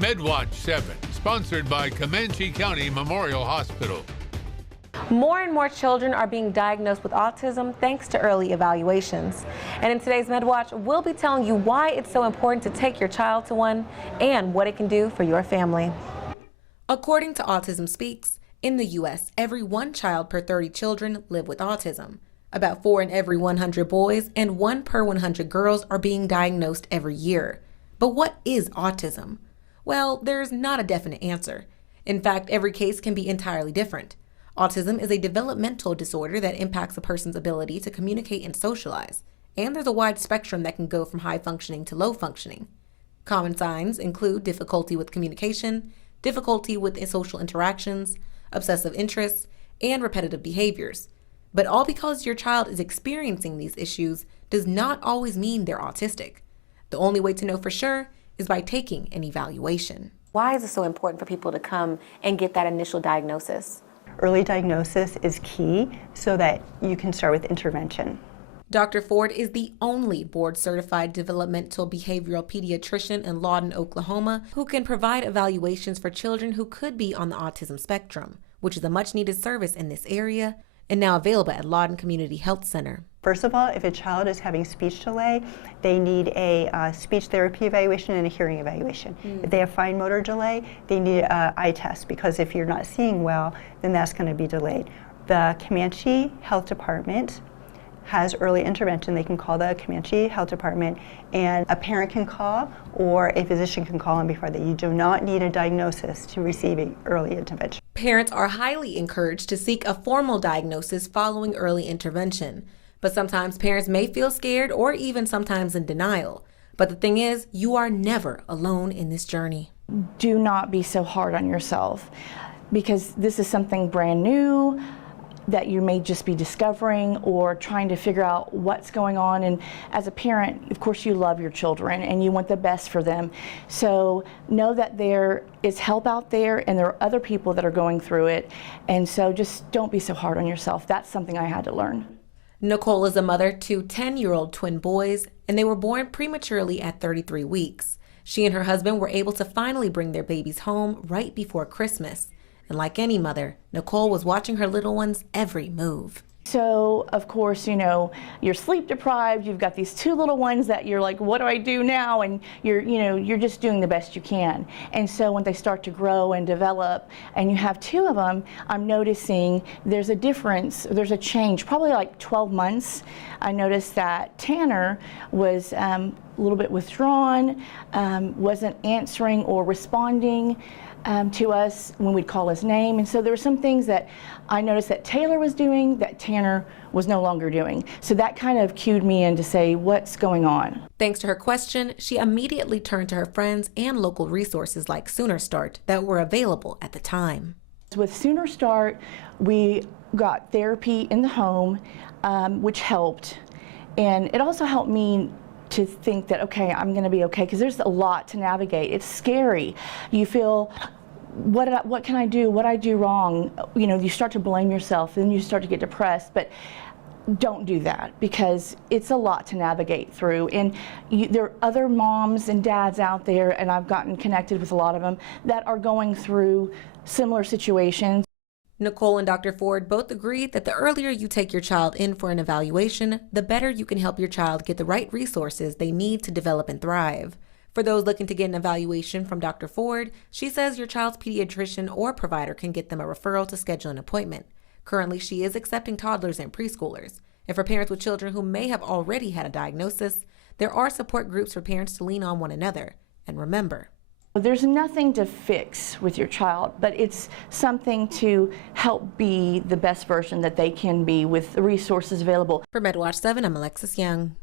Medwatch 7, sponsored by Comanche County Memorial Hospital. More and more children are being diagnosed with autism thanks to early evaluations. And in today's MedWatch, we'll be telling you why it's so important to take your child to one and what it can do for your family. According to Autism Speaks, in the U.S., every 1 child per 30 children live with autism. About 4 in every 100 boys and 1 per 100 girls are being diagnosed every year. But what is autism? Well, there's not a definite answer. In fact, every case can be entirely different. Autism is a developmental disorder that impacts a person's ability to communicate and socialize, and there's a wide spectrum that can go from high functioning to low functioning. Common signs include difficulty with communication, difficulty with social interactions, obsessive interests, and repetitive behaviors. But all because your child is experiencing these issues does not always mean they're autistic. The only way to know for sure is by taking an evaluation. Why is it so important for people to come and get that initial diagnosis? Early diagnosis is key so that you can start with intervention. Dr. Ford is the only board-certified developmental behavioral pediatrician in Lawton, Oklahoma, who can provide evaluations for children who could be on the autism spectrum, which is a much-needed service in this area and now available at Lawton Community Health Center. First of all, if a child is having speech delay, they need a speech therapy evaluation and a hearing evaluation. If they have fine motor delay, they need an eye test, because if you're not seeing well, then that's going to be delayed. The Comanche Health Department has early intervention. They can call the Comanche Health Department, and a parent can call or a physician can call in before that. You do not need a diagnosis to receive early intervention. Parents are highly encouraged to seek a formal diagnosis following early intervention, but sometimes parents may feel scared or even sometimes in denial. But the thing is, you are never alone in this journey. Do not be so hard on yourself, because this is something brand new that you may just be discovering or trying to figure out what's going on. And as a parent, of course, you love your children and you want the best for them. So know that there is help out there and there are other people that are going through it. And so just don't be so hard on yourself. That's something I had to learn. Nicole is a mother to 10-year-old twin boys, and they were born prematurely at 33 weeks. She and her husband were able to finally bring their babies home right before Christmas. And like any mother, Nicole was watching her little ones' every move. So, of course, you know, you're sleep deprived, you've got these 2 little ones that you're like, what do I do now? And you're just doing the best you can. And so when they start to grow and develop, and you have 2 of them, I'm noticing there's a difference, there's a change. Probably like 12 months, I noticed that Tanner was a little bit withdrawn, wasn't answering or responding to us when we'd call his name. And so there were some things that I noticed that Taylor was doing that Tanner was no longer doing. So that kind of cued me in to say, what's going on? Thanks to her question, she immediately turned to her friends and local resources like Sooner Start that were available at the time. With Sooner Start, we got therapy in the home, which helped. And it also helped me to think that, okay, I'm going to be okay, because there's a lot to navigate. It's scary. You feel, what can I do? What I do wrong? You know, you start to blame yourself, and you start to get depressed. But don't do that, because it's a lot to navigate through. And there are other moms and dads out there, and I've gotten connected with a lot of them that are going through similar situations. Nicole and Dr. Ford both agreed that the earlier you take your child in for an evaluation, the better you can help your child get the right resources they need to develop and thrive. For those looking to get an evaluation from Dr. Ford, she says your child's pediatrician or provider can get them a referral to schedule an appointment. Currently, she is accepting toddlers and preschoolers. And for parents with children who may have already had a diagnosis, there are support groups for parents to lean on one another. And remember, there's nothing to fix with your child, but it's something to help be the best version that they can be with the resources available. For Medwatch 7, I'm Alexis Young.